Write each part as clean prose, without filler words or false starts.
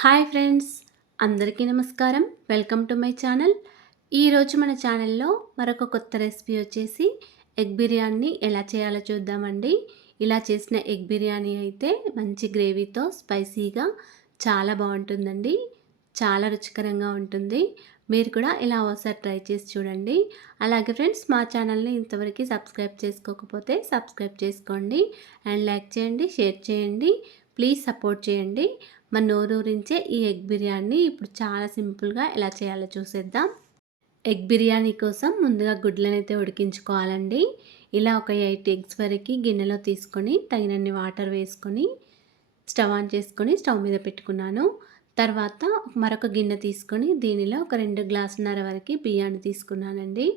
Hi friends, అందరికీ నమస్కారం. Welcome to my channel. ఈరోజు మన ఛానల్లో మరొక కొత్త రెసిపీ వచ్చేసి ఎగ్ బిర్యానీ ఎలా చేయాలో చూద్దామండి. ఇలా చేసిన ఎగ్ బిర్యానీ అయితే మంచి గ్రేవీతో స్పైసీగా చాలా బాగుంటుందండి. చాలా రుచికరంగా ఉంటుంది. మీరు కూడా ఇలా ఒకసారి ట్రై చేసి చూడండి. అలాగే ఫ్రెండ్స్, మా ఛానల్ని ఇంతవరకు సబ్స్క్రైబ్ చేసుకోకపోతే సబ్స్క్రైబ్ చేసుకోండి అండ్ లైక్ చేయండి, షేర్ చేయండి. ప్లీజ్ సపోర్ట్ చేయండి. మన నోరూరించే ఈ ఎగ్ బిర్యానీ ఇప్పుడు చాలా సింపుల్గా ఎలా చేయాలో చూసేద్దాం. ఎగ్ బిర్యానీ కోసం ముందుగా గుడ్లను అయితే ఉడికించుకోవాలండి. ఇలా ఒక 8 ఎగ్స్ వరకు గిన్నెలో తీసుకొని తగినన్ని వాటర్ వేసుకొని స్టవ్ ఆన్ చేసుకొని స్టవ్ మీద పెట్టుకున్నాను. తర్వాత మరొక గిన్నె తీసుకొని దీనిలో ఒక 2 గ్లాసున్నర వరకు బియ్యాన్ని తీసుకున్నానండి.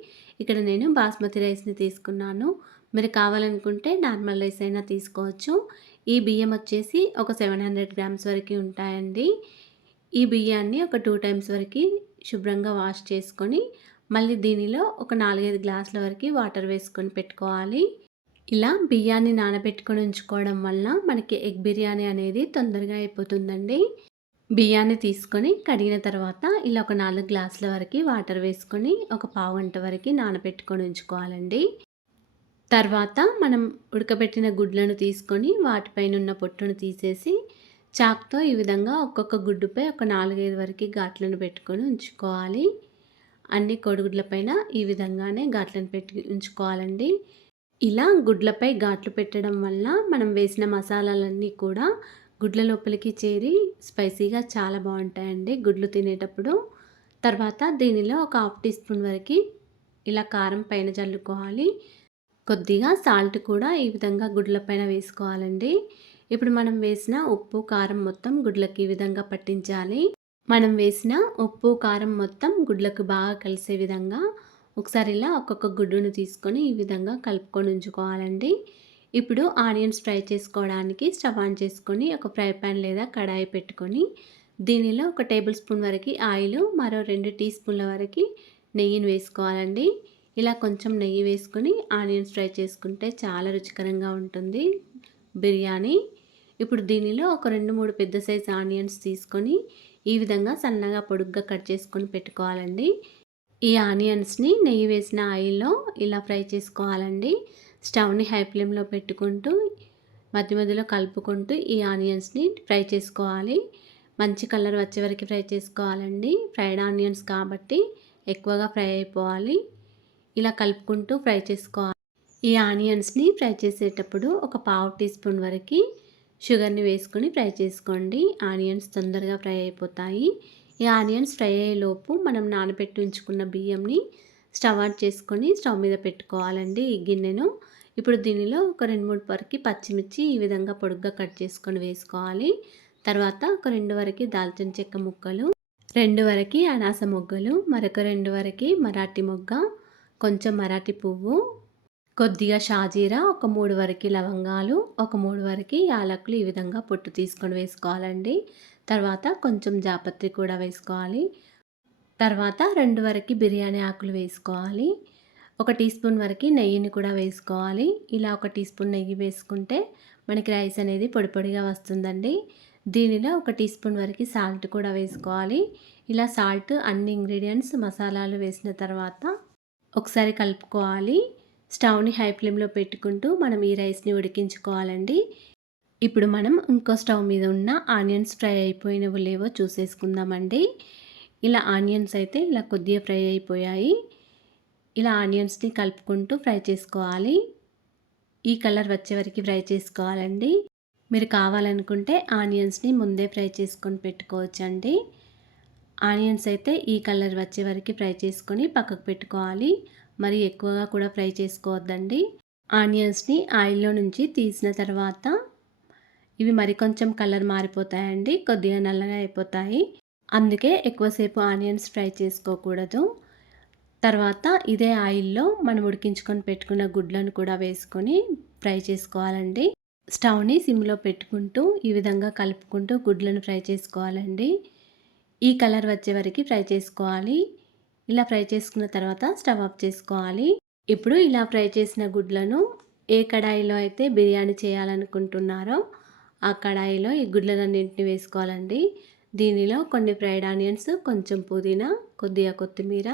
ఇక్కడ నేను బాస్మతి రైస్ని తీసుకున్నాను. మీరు కావాలనుకుంటే నార్మల్ రైస్ అయినా తీసుకోవచ్చు. ఈ బియ్యం వచ్చేసి ఒక 700 గ్రామ్స్ వరకు ఉంటాయండి. ఈ బియ్యాన్ని ఒక 2 టైమ్స్ వరకు శుభ్రంగా వాష్ చేసుకొని మళ్ళీ దీనిలో ఒక 4-5 గ్లాసుల వరకు వాటర్ వేసుకొని పెట్టుకోవాలి. ఇలా బియ్యాన్ని నానబెట్టుకొని ఉంచుకోవడం వల్ల మనకి ఎగ్ బిర్యానీ అనేది తొందరగా అయిపోతుందండి. బియ్యాన్ని తీసుకొని కడిగిన తర్వాత ఇలా ఒక 4 గ్లాసుల వరకు వాటర్ వేసుకొని ఒక పావు గంట వరకు నానబెట్టుకొని ఉంచుకోవాలండి. తర్వాత మనం ఉడకబెట్టిన గుడ్లను తీసుకొని వాటిపైన ఉన్న పొట్టును తీసేసి చాక్తో ఈ విధంగా ఒక్కొక్క గుడ్డుపై ఒక 4-5 వరకు ఘాట్లను పెట్టుకొని ఉంచుకోవాలి. అన్ని కోడిగుడ్ల పైన ఈ విధంగానే ఘాట్లను పెట్టి ఉంచుకోవాలండి. ఇలా గుడ్లపై ఘాట్లు పెట్టడం వల్ల మనం వేసిన మసాలాలన్నీ కూడా గుడ్ల లోపలికి చేరి స్పైసీగా చాలా బాగుంటాయండి గుడ్లు తినేటప్పుడు. తర్వాత దీనిలో ఒక హాఫ్ టీ స్పూన్ వరకు ఇలా కారం పైన చల్లుకోవాలి. కొద్దిగా సాల్ట్ కూడా ఈ విధంగా గుడ్లపైన వేసుకోవాలండి. ఇప్పుడు మనం వేసిన ఉప్పు కారం మొత్తం గుడ్లకి ఈ విధంగా పట్టించాలి. మనం వేసిన ఉప్పు కారం మొత్తం గుడ్లకు బాగా కలిసే విధంగా ఒకసారి ఇలా ఒక్కొక్క గుడ్డును తీసుకొని ఈ విధంగా కలుపుకొని ఉంచుకోవాలండి. ఇప్పుడు ఆనియన్స్ ఫ్రై చేసుకోవడానికి స్టవ్ ఆన్ చేసుకొని ఒక ఫ్రై ప్యాన్ లేదా కడాయి పెట్టుకొని దీనిలో ఒక టేబుల్ స్పూన్ వరకు ఆయిల్, మరో 2 టీ స్పూన్ల వరకు నెయ్యిని వేసుకోవాలండి. ఇలా కొంచెం నెయ్యి వేసుకొని ఆనియన్స్ ఫ్రై చేసుకుంటే చాలా రుచికరంగా ఉంటుంది బిర్యానీ. ఇప్పుడు దీనిలో ఒక 2-3 పెద్ద సైజు ఆనియన్స్ తీసుకొని ఈ విధంగా సన్నగా పొడుగ్గా కట్ చేసుకొని పెట్టుకోవాలండి. ఈ ఆనియన్స్ని నెయ్యి వేసిన ఆయిల్లో ఇలా ఫ్రై చేసుకోవాలండి. స్టవ్ని హై ఫ్లేమ్లో పెట్టుకుంటూ మధ్య మధ్యలో కలుపుకుంటూ ఈ ఆనియన్స్ని ఫ్రై చేసుకోవాలి. మంచి కలర్ వచ్చే వరకు ఫ్రై చేసుకోవాలండి. ఫ్రైడ్ ఆనియన్స్ కాబట్టి ఎక్కువగా ఫ్రై అయిపోవాలి. ఇలా కలుపుకుంటూ ఫ్రై చేసుకోవాలి. ఈ ఆనియన్స్ని ఫ్రై చేసేటప్పుడు ఒక పావు టీ స్పూన్ వరకు షుగర్ని వేసుకొని ఫ్రై చేసుకోండి. ఆనియన్స్ తొందరగా ఫ్రై అయిపోతాయి. ఈ ఆనియన్స్ ఫ్రై అయ్యేలోపు మనం నానబెట్టి ఉంచుకున్న బియ్యంని స్టవ్ ఆన్ చేసుకొని స్టవ్ మీద పెట్టుకోవాలండి ఈ గిన్నెను. ఇప్పుడు దీనిలో ఒక 2-3 వరకు పచ్చిమిర్చి ఈ విధంగా పొడుగ్గా కట్ చేసుకొని వేసుకోవాలి. తర్వాత ఒక 2 వరకు దాల్చిన చెక్క ముక్కలు, 2 వరకు అనాస మొగ్గలు, మరొక 2 వరకు మరాఠీ మొగ్గ, కొంచెం మరాఠీ పువ్వు, కొద్దిగా షాజీరా, ఒక 3 వరకు లవంగాలు, ఒక 3 వరకు యాలకులు ఈ విధంగా పొట్టు తీసుకొని వేసుకోవాలండి. తర్వాత కొంచెం జాపత్రి కూడా వేసుకోవాలి. తర్వాత 2 వరకు బిర్యానీ ఆకులు వేసుకోవాలి. ఒక టీ స్పూన్ వరకు నెయ్యిని కూడా వేసుకోవాలి. ఇలా ఒక టీ స్పూన్ నెయ్యి వేసుకుంటే మనకి రైస్ అనేది పొడి పొడిగా వస్తుందండి. దీనిలో ఒక టీ స్పూన్ వరకు సాల్ట్ కూడా వేసుకోవాలి. ఇలా సాల్ట్ అన్ని ఇంగ్రీడియంట్స్ మసాలాలు వేసిన తర్వాత ఒకసారి కలుపుకోవాలి. స్టవ్ని హై ఫ్లేమ్లో పెట్టుకుంటూ మనం ఈ రైస్ని ఉడికించుకోవాలండి. ఇప్పుడు మనం ఇంకో స్టవ్ మీద ఉన్న ఆనియన్స్ ఫ్రై అయిపోయినవో లేవో చూసేసుకుందామండి. ఇలా ఆనియన్స్ అయితే ఇలా కొద్దిగా ఫ్రై అయిపోయాయి. ఇలా ఆనియన్స్ని కలుపుకుంటూ ఫ్రై చేసుకోవాలి. ఈ కలర్ వచ్చే వరకు ఫ్రై చేసుకోవాలండి. మీరు కావాలనుకుంటే ఆనియన్స్ని ముందే ఫ్రై చేసుకొని పెట్టుకోవచ్చండి. ఆనియన్స్ అయితే ఈ కలర్ వచ్చే వరకు ఫ్రై చేసుకొని పక్కకు పెట్టుకోవాలి. మరి ఎక్కువగా కూడా ఫ్రై చేసుకోవద్దండి. ఆనియన్స్ని ఆయిల్లో నుంచి తీసిన తర్వాత ఇవి మరి కొంచెం కలర్ మారిపోతాయండి. కొద్దిగా నల్లగా అయిపోతాయి. అందుకే ఎక్కువసేపు ఆనియన్స్ ఫ్రై చేసుకోకూడదు. తర్వాత ఇదే ఆయిల్లో మనం ఉడికించుకొని పెట్టుకున్న గుడ్లను కూడా వేసుకొని ఫ్రై చేసుకోవాలండి. స్టవ్ని సిమ్లో పెట్టుకుంటూ ఈ విధంగా కలుపుకుంటూ గుడ్లను ఫ్రై చేసుకోవాలండి. ఈ కలర్ వచ్చే వరకు ఫ్రై చేసుకోవాలి. ఇలా ఫ్రై చేసుకున్న తర్వాత స్టవ్ ఆఫ్ చేసుకోవాలి. ఇప్పుడు ఇలా ఫ్రై చేసిన గుడ్లను ఏ కడాయిలో అయితే బిర్యానీ చేయాలనుకుంటున్నారో ఆ కడాయిలో ఈ గుడ్లన్నింటిని వేసుకోవాలండి. దీనిలో కొన్ని ఫ్రైడ్ ఆనియన్స్, కొంచెం పుదీనా, కొద్దిగా కొత్తిమీర,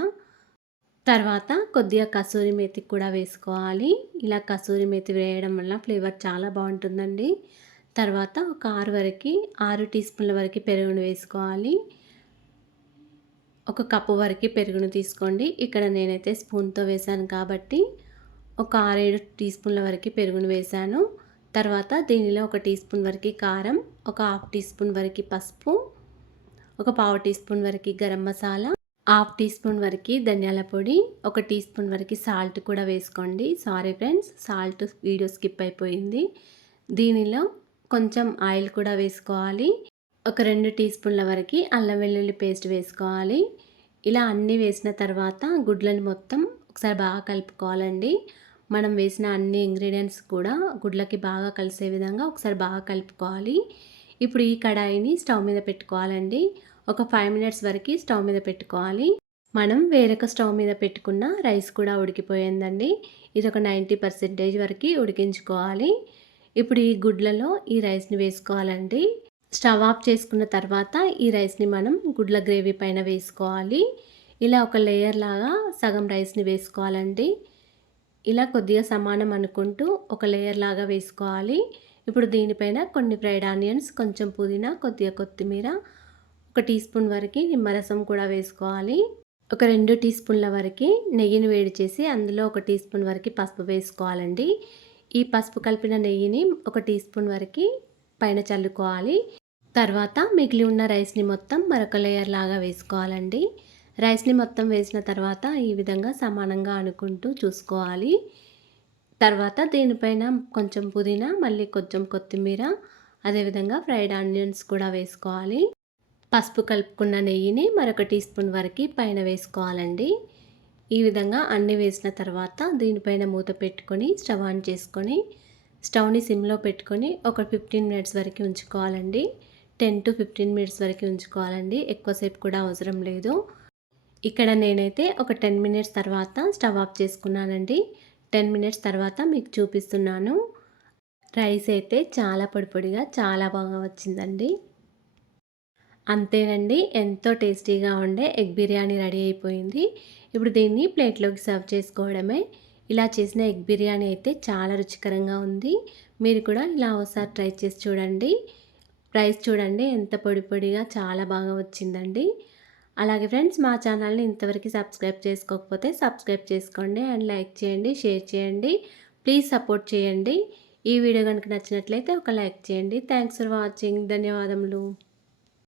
తర్వాత కొద్దిగా కసూరి మేతి కూడా వేసుకోవాలి. ఇలా కసూరి మేతి వేయడం వల్ల ఫ్లేవర్ చాలా బాగుంటుందండి. తర్వాత ఒక 6 టీ స్పూన్ల వరకు పెరుగును వేసుకోవాలి. ఒక కప్పు వరకు పెరుగును తీసుకోండి. ఇక్కడ నేనైతే స్పూన్తో వేశాను కాబట్టి ఒక 6-7 టీ స్పూన్ల వరకు పెరుగును వేశాను. తర్వాత దీనిలో ఒక టీ స్పూన్ వరకు కారం, ఒక హాఫ్ టీ స్పూన్ వరకు పసుపు, ఒక పావు టీ స్పూన్ వరకు garam masala, half teaspoon వరకు ధనియాల పొడి, ఒక టీ స్పూన్ వరకు సాల్ట్ కూడా వేసుకోండి. Sorry friends, salt video skip అయిపోయింది. దీనిలో కొంచెం ఆయిల్ కూడా వేసుకోవాలి. ఒక 2 టీ స్పూన్ల వరకు అల్లం వెల్లుల్లి పేస్ట్ వేసుకోవాలి. ఇలా అన్నీ వేసిన తర్వాత గుడ్లను మొత్తం ఒకసారి బాగా కలుపుకోవాలండి. మనం వేసిన అన్ని ఇంగ్రీడియంట్స్ కూడా గుడ్లకి బాగా కలిసే విధంగా ఒకసారి బాగా కలుపుకోవాలి. ఇప్పుడు ఈ కడాయిని స్టవ్ మీద పెట్టుకోవాలండి. ఒక 5 మినిట్స్ వరకు స్టవ్ మీద పెట్టుకోవాలి. మనం వేరొక స్టవ్ మీద పెట్టుకున్న రైస్ కూడా ఉడికిపోయిందండి. ఇది ఒక 90% వరకు ఉడికించుకోవాలి. ఇప్పుడు ఈ గుడ్లలో ఈ రైస్ని వేసుకోవాలండి. స్టవ్ ఆఫ్ చేసుకున్న తర్వాత ఈ రైస్ని మనం గుడ్ల గ్రేవీ పైన వేసుకోవాలి. ఇలా ఒక లేయర్ లాగా సగం రైస్ని వేసుకోవాలండి. ఇలా కొద్దిగా సమానం అనుకుంటూ ఒక లేయర్ లాగా వేసుకోవాలి. ఇప్పుడు దీనిపైన కొన్ని ఫ్రైడ్ ఆనియన్స్, కొంచెం పుదీనా, కొద్దిగా కొత్తిమీర, ఒక టీ స్పూన్ వరకు నిమ్మరసం కూడా వేసుకోవాలి. ఒక 2 టీ స్పూన్ల వరకు నెయ్యిని వేడి చేసి అందులో ఒక టీ స్పూన్ వరకు పసుపు వేసుకోవాలండి. ఈ పసుపు కలిపిన నెయ్యిని ఒక టీ స్పూన్ వరకు పైన చల్లుకోవాలి. తర్వాత మిగిలి ఉన్న రైస్ని మొత్తం మరొక లేయర్ లాగా వేసుకోవాలండి. రైస్ని మొత్తం వేసిన తర్వాత ఈ విధంగా సమానంగా అనుకుంటూ చూసుకోవాలి. తర్వాత దీనిపైన కొంచెం పుదీనా, మళ్ళీ కొంచెం కొత్తిమీర, అదేవిధంగా ఫ్రైడ్ ఆనియన్స్ కూడా వేసుకోవాలి. పసుపు కలుపుకున్న నెయ్యిని మరొక టీ స్పూన్ వరకు పైన వేసుకోవాలండి. ఈ విధంగా అన్నీ వేసిన తర్వాత దీనిపైన మూత పెట్టుకొని స్టవ్ ఆన్ చేసుకొని స్టవ్ని సిమ్లో పెట్టుకొని ఒక 15 మినిట్స్ వరకు ఉంచుకోవాలండి. 10 to 15 మినిట్స్ వరకు ఉంచుకోవాలండి. ఎక్కువసేపు కూడా అవసరం లేదు. ఇక్కడ నేనైతే ఒక 10 మినిట్స్ తర్వాత స్టవ్ ఆఫ్ చేసుకున్నానండి. 10 మినిట్స్ తర్వాత మీకు చూపిస్తున్నాను. రైస్ అయితే చాలా పొడి పొడిగా చాలా బాగా వచ్చిందండి. అంతేనండి, ఎంతో టేస్టీగా ఉండే ఎగ్ బిర్యానీ రెడీ అయిపోయింది. ఇప్పుడు దీన్ని ప్లేట్లోకి సర్వ్ చేసుకోవడమే. ఇలా చేసిన ఎగ్ బిర్యానీ అయితే చాలా రుచికరంగా ఉంది. మీరు కూడా ఇలా ఒకసారి ట్రై చేసి చూడండి. రైస్ చూడండి ఎంత పొడి పొడిగా చాలా బాగా వచ్చిందండి. అలాగే ఫ్రెండ్స్, మా ఛానల్ని ఇంతవరకు సబ్స్క్రైబ్ చేసుకోకపోతే సబ్స్క్రైబ్ చేసుకోండి అండ్ లైక్ చేయండి, షేర్ చేయండి. ప్లీజ్ సపోర్ట్ చేయండి. ఈ వీడియో కనుక నచ్చినట్లయితే ఒక లైక్ చేయండి. Thanks for watching. ధన్యవాదములు.